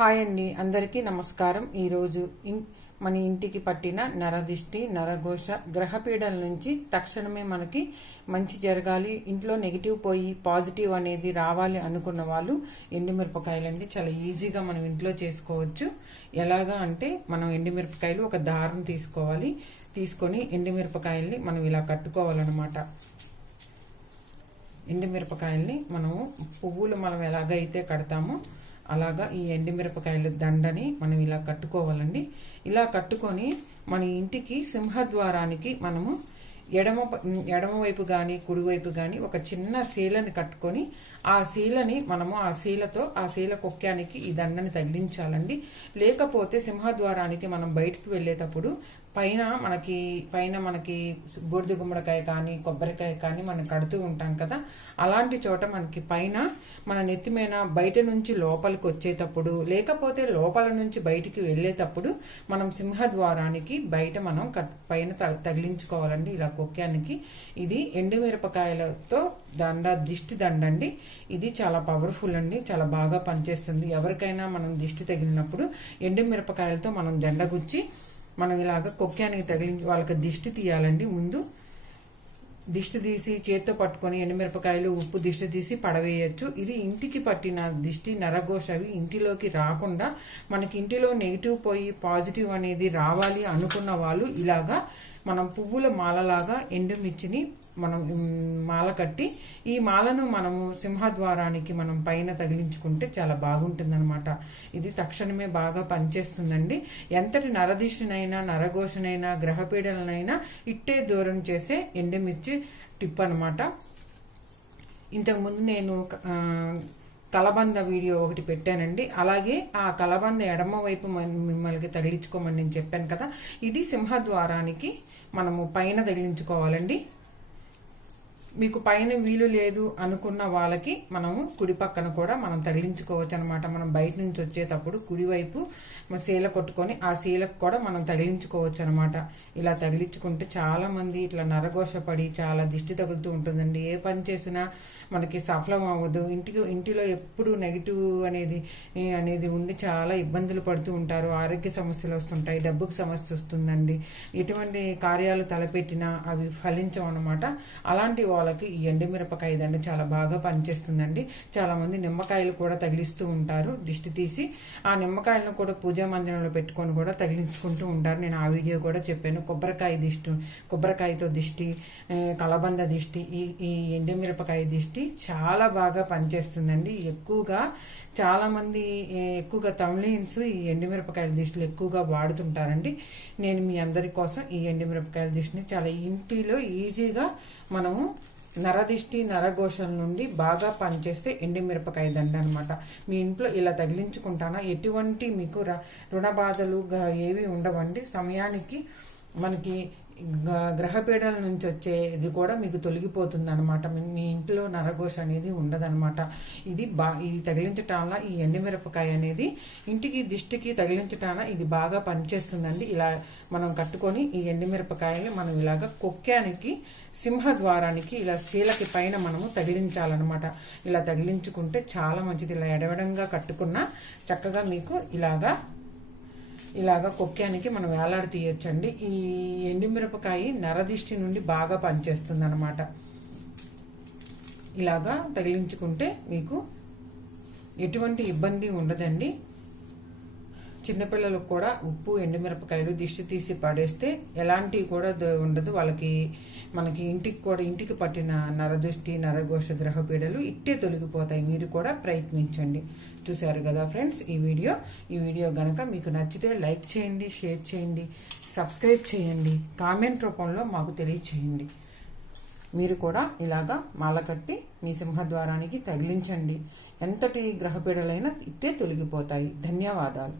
Hi అండి, అందరికీ నమస్కారం. ఈరోజు మన ఇంటికి పట్టిన నరదిష్టి, నరఘోష, గ్రహపీడల నుంచి తక్షణమే మనకి మంచి జరగాలి, ఇంట్లో నెగిటివ్ పోయి పాజిటివ్ అనేది రావాలి అనుకున్న వాళ్ళు ఎండుమిరపకాయలండి చాలా ఈజీగా మనం ఇంట్లో చేసుకోవచ్చు. ఎలాగా అంటే మనం ఎండుమిరపకాయలు ఒక దారం తీసుకోవాలి. తీసుకొని ఎండుమిరపకాయల్ని మనం ఇలా కట్టుకోవాలన్నమాట. ఎండుమిరపకాయల్ని మనము పువ్వులు మనం ఎలాగైతే కడతామో అలాగా ఈ ఎండుమిరపకాయల దండని మనం ఇలా కట్టుకోవాలండి. ఇలా కట్టుకొని మన ఇంటికి సింహద్వారానికి మనము ఎడమవైపు కానీ కుడివైపు కానీ ఒక చిన్న శీలని కట్టుకొని ఆ శీలని మనము ఆ శీల కొక్కానికి ఈ దండని తగిలించాలండి. లేకపోతే సింహద్వారానికి మనం బయటికి వెళ్ళేటప్పుడు పైన మనకి బూడిద గుమ్మడికాయ కానీ కొబ్బరికాయ కానీ మనం కడుతూ ఉంటాం కదా, అలాంటి చోట మనకి పైన మన నెత్తి మీద బయట నుంచి లోపలికి వచ్చేటప్పుడు లేకపోతే లోపల నుంచి బయటికి వెళ్ళేటప్పుడు మనం సింహద్వారానికి బయట మనం పైన తగిలించుకోవాలండి ఇలా కొక్కానికి. ఇది ఎండుమిరపకాయలతో దిష్టి దండండి. ఇది చాలా పవర్ఫుల్ అండి, చాలా బాగా పనిచేస్తుంది. ఎవరికైనా మనం దిష్టి తగిలినప్పుడు ఎండుమిరపకాయలతో మనం దండగుచ్చి మనం ఇలాగ కొక్కానికి తగిలించి వాళ్ళకి దిష్టి తీయాలండి. ముందు దిష్టి తీసి చేత్తో పట్టుకొని ఎండుమిరపకాయలు ఉప్పు దిష్టి తీసి పడవేయచ్చు. ఇది ఇంటికి పట్టిన దిష్టి, నరఘోషవి ఇంటిలోకి రాకుండా మనకి ఇంటిలో నెగిటివ్ పోయి పాజిటివ్ అనేది రావాలి అనుకున్న వాళ్ళు ఇలాగా మనం పువ్వుల మాలలాగా ఎండుమిర్చిని మనం మాల కట్టి ఈ మాలను మనము సింహద్వారానికి మనం పైన తగిలించుకుంటే చాలా బాగుంటుందన్నమాట. ఇది తక్షణమే బాగా పనిచేస్తుందండి. ఎంతటి నరదిష్టినైనా నరఘోషనైనా గ్రహపీడలనైనా ఇట్టే దూరం చేసే ఎండుమిర్చి టిప్ అనమాట. ఇంతకుముందు నేను కలబంద వీడియో ఒకటి పెట్టానండి. అలాగే ఆ కలబంద ఎడమ వైపు మిమ్మల్ని తగిలించుకోమని నేను చెప్పాను కదా, ఇది సింహద్వారానికి మనము పైన తగిలించుకోవాలండి. మీకు పైన వీలు లేదు అనుకున్న వాళ్ళకి మనము కుడి పక్కన కూడా మనం తగిలించుకోవచ్చు అనమాట. మనం బయట నుంచి వచ్చేటప్పుడు కుడివైపు శీల కొట్టుకొని ఆ శీలకు కూడా మనం తగిలించుకోవచ్చు అనమాట. ఇలా తగిలించుకుంటే చాలా మంది ఇట్లా నరఘోషపడి చాలా దిష్టి తగులుతూ ఉంటుందండి. ఏ పని చేసినా మనకి సఫలం అవ్వదు. ఇంటిలో ఎప్పుడు నెగిటివ్ అనేది ఉండి చాలా ఇబ్బందులు పడుతూ ఉంటారు. ఆరోగ్య సమస్యలు వస్తుంటాయి, డబ్బుకు సమస్య వస్తుందండి. ఎటువంటి కార్యాలు తలపెట్టినా అవి ఫలించవు అనమాట. అలాంటి వాళ్ళకి ఈ ఎండుమిరపకాయ దండ చాలా బాగా పనిచేస్తుందండి. చాలా మంది నిమ్మకాయలు కూడా తగిలిస్తూ ఉంటారు దిష్టి తీసి. ఆ నిమ్మకాయలను కూడా పూజా మందిరంలో పెట్టుకొని కూడా తగిలించుకుంటూ ఉంటారు. నేను ఆ వీడియో కూడా చెప్పాను. కొబ్బరికాయతో దిష్టి, కలబంద దిష్టి, ఈ ఎండుమిరపకాయ దిష్టి చాలా బాగా పనిచేస్తుందండి. చాలా మంది ఎక్కువగా తమిళన్స్ ఈ ఎండుమిరపకాయల దిష్టిలు ఎక్కువగా వాడుతుంటారండి. నేను మీ అందరి కోసం ఈ ఎండుమిరపకాయల దిష్టిని చాలా ఇంటిలో ఈజీగా మనము నరదిష్టి నరఘోషల నుండి బాగా పనిచేస్తే ఎండుమిరపకాయ దండ అనమాట. మీ ఇంట్లో ఇలా తగిలించుకుంటానా ఎటువంటి మీకు రుణ బాధలు ఏవి ఉండవండి. సమయానికి మనకి గ్రహపీడల నుంచి వచ్చేది కూడా మీకు తొలగిపోతుంది అనమాట. మీ ఇంట్లో నరఘోష అనేది ఉండదనమాట. ఇది తగిలించటాల ఈ ఎండుమిరపకాయ అనేది ఇంటికి దిష్టికి తగిలించటాన ఇది బాగా పనిచేస్తుందండి. ఇలా మనం కట్టుకొని ఈ ఎండుమిరపకాయని మనం ఇలాగా కొక్కానికి సింహద్వారానికి ఇలా శీలకి పైన మనము తగిలించాలన్నమాట. ఇలా తగిలించుకుంటే చాలా మంచిది. ఇలా ఎడవడంగా కట్టుకున్నా చక్కగా మీకు ఇలాగా కొక్కానికి మనం వేలాడి తీయొచ్చండి. ఈ ఎండుమిరపకాయ నరదిష్టి నుండి బాగా పనిచేస్తుంది అనమాట. ఇలాగా తగిలించుకుంటే మీకు ఎటువంటి ఇబ్బంది ఉండదండి. చిన్నపిల్లలకు కూడా ఉప్పు ఎండుమిరపకాయలు దిష్టి తీసి పడేస్తే ఎలాంటివి కూడా ఉండదు వాళ్ళకి. మనకి ఇంటికి పట్టిన నరదృష్టి నరఘోష గ్రహపీడలు ఇట్టే తొలగిపోతాయి. మీరు కూడా ప్రయత్నించండి. చూశారు కదా ఫ్రెండ్స్ ఈ వీడియో గనక మీకు నచ్చితే లైక్ చేయండి, షేర్ చేయండి, సబ్స్క్రైబ్ చేయండి, కామెంట్ రూపంలో మాకు తెలియచేయండి. మీరు కూడా ఇలాగా మాల కట్టి మీ సింహద్వారానికి తగిలించండి. ఎంతటి గ్రహపీడలైనా ఇట్టే తొలగిపోతాయి. ధన్యవాదాలు.